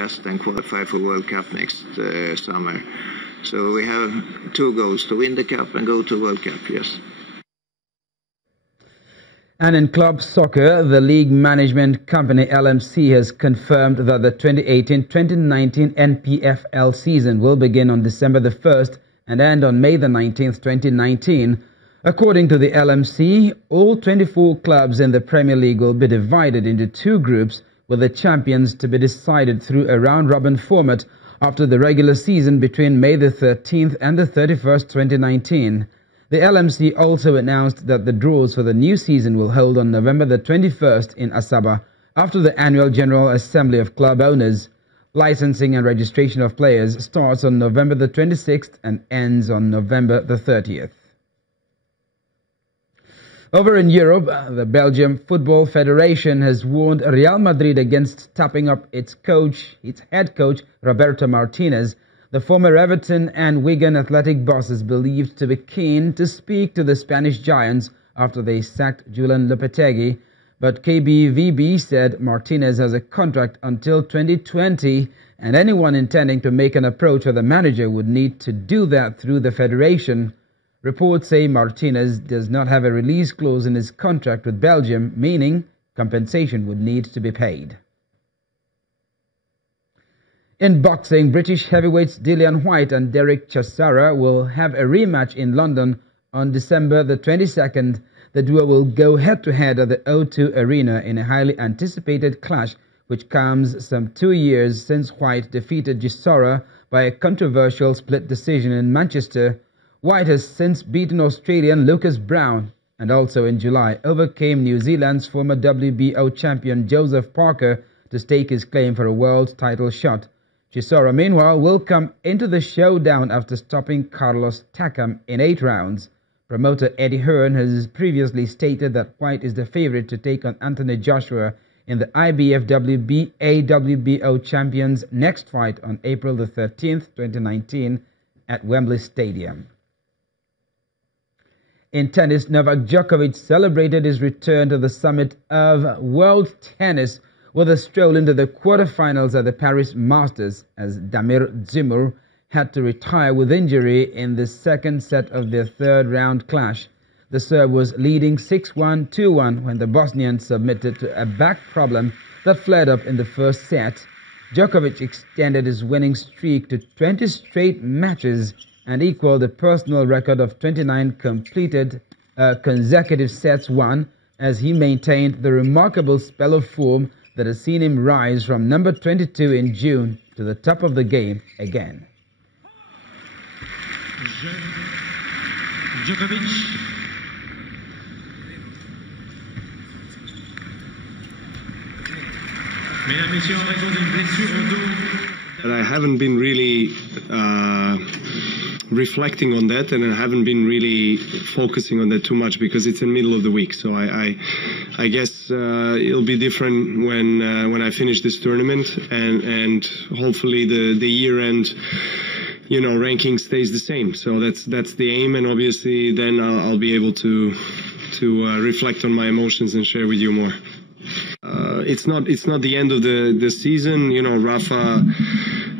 best and qualify for World Cup next summer. So we have 2 goals, to win the Cup and go to World Cup, yes. And in club soccer, the league management company LMC has confirmed that the 2018-2019 NPFL season will begin on December the 1st and end on May the 19th, 2019. According to the LMC, all 24 clubs in the Premier League will be divided into 2 groups, with the champions to be decided through a round-robin format after the regular season between May the 13th and the 31st, 2019. The LMC also announced that the draws for the new season will hold on November the 21st in Asaba after the annual General Assembly of Club Owners. Licensing and registration of players starts on November the 26th and ends on November the 30th. Over in Europe, the Belgium Football Federation has warned Real Madrid against tapping up its head coach, Roberto Martinez. The former Everton and Wigan Athletic boss is believed to be keen to speak to the Spanish giants after they sacked Julian Lopetegui, but KBVB said Martinez has a contract until 2020 and anyone intending to make an approach for the manager would need to do that through the federation. Reports say Martinez does not have a release clause in his contract with Belgium, meaning compensation would need to be paid. In boxing, British heavyweights Dillian Whyte and Derek Chisora will have a rematch in London on December the 22nd. The duo will go head-to-head at the O2 Arena in a highly anticipated clash, which comes some 2 years since Whyte defeated Chisora by a controversial split decision in Manchester. Whyte has since beaten Australian Lucas Brown and also in July overcame New Zealand's former WBO champion Joseph Parker to stake his claim for a world title shot. Chisora, meanwhile, will come into the showdown after stopping Carlos Takam in 8 rounds. Promoter Eddie Hearn has previously stated that Whyte is the favorite to take on Anthony Joshua in the IBF WBO champions' next fight on April the 13th, 2019 at Wembley Stadium. In tennis, Novak Djokovic celebrated his return to the summit of world tennis with a stroll into the quarterfinals at the Paris Masters as Damir Dzumhur had to retire with injury in the second set of their third-round clash. The Serb was leading 6-1, 2-1 when the Bosnian submitted to a back problem that flared up in the first set. Djokovic extended his winning streak to 20 straight matches and equaled the personal record of 29 completed consecutive sets won as he maintained the remarkable spell of form that has seen him rise from number 22 in June to the top of the game again. But I haven't been really reflecting on that, and I haven't been really focusing on that too much because it's in the middle of the week. So I guess it'll be different when I finish this tournament, and hopefully the year-end, ranking stays the same. So that's the aim, and obviously then I'll be able to reflect on my emotions and share with you more. It's not the end of the season. Rafa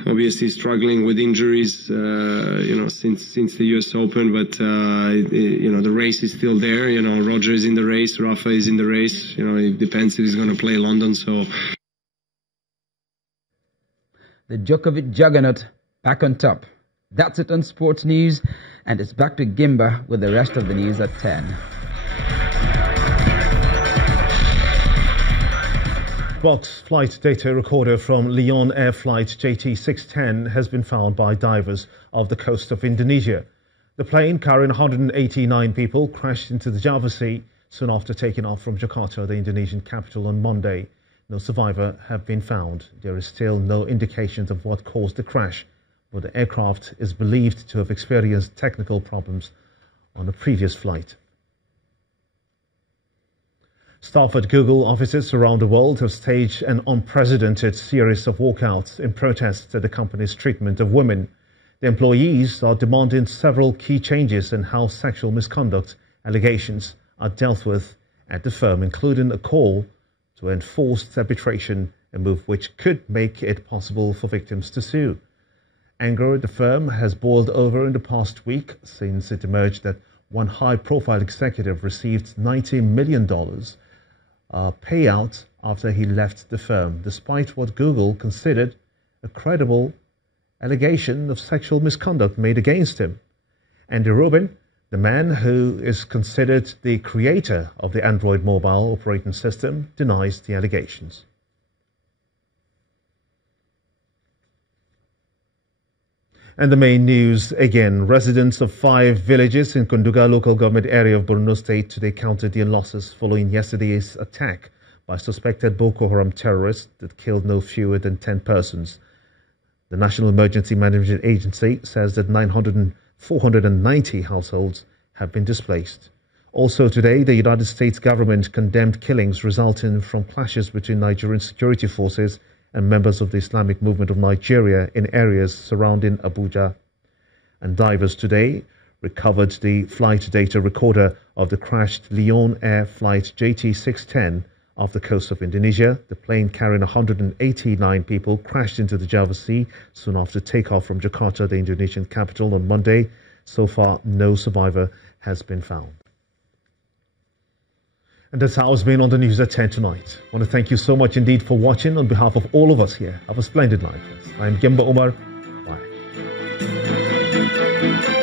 obviously struggling with injuries, since the US Open, but the race is still there. Roger is in the race, Rafa is in the race. It depends if he's going to play London. So the Djokovic juggernaut back on top. That's it on sports news, and it's back to Gimba with the rest of the news at 10. Box flight data recorder from Lyon Air Flight JT610 has been found by divers off the coast of Indonesia. The plane, carrying 189 people, crashed into the Java Sea soon after taking off from Jakarta, the Indonesian capital, on Monday. No survivor have been found. There is still no indications of what caused the crash, but the aircraft is believed to have experienced technical problems on a previous flight. Staff at Google offices around the world have staged an unprecedented series of walkouts in protest at the company's treatment of women. The employees are demanding several key changes in how sexual misconduct allegations are dealt with at the firm, including a call to enforced arbitration a move which could make it possible for victims to sue. Anger at the firm has boiled over in the past week since it emerged that one high-profile executive received $90 million payout after he left the firm, despite what Google considered a credible allegation of sexual misconduct made against him. Andy Rubin, the man who is considered the creator of the Android mobile operating system, denies the allegations. And the main news again. Residents of 5 villages in Kunduga local government area of Borno State today counted their losses following yesterday's attack by suspected Boko Haram terrorists that killed no fewer than 10 persons. The National Emergency Management Agency says that 490 households have been displaced. Also today, the United States government condemned killings resulting from clashes between Nigerian security forces and members of the Islamic Movement of Nigeria in areas surrounding Abuja. And divers today recovered the flight data recorder of the crashed Lyon Air Flight JT610 off the coast of Indonesia. The plane carrying 189 people crashed into the Java Sea soon after takeoff from Jakarta, the Indonesian capital, on Monday. So far, no survivor has been found. And that's how it's been on the news at 10 tonight. I want to thank you so much indeed for watching. On behalf of all of us here, have a splendid night. I'm Gemba Omar. Bye.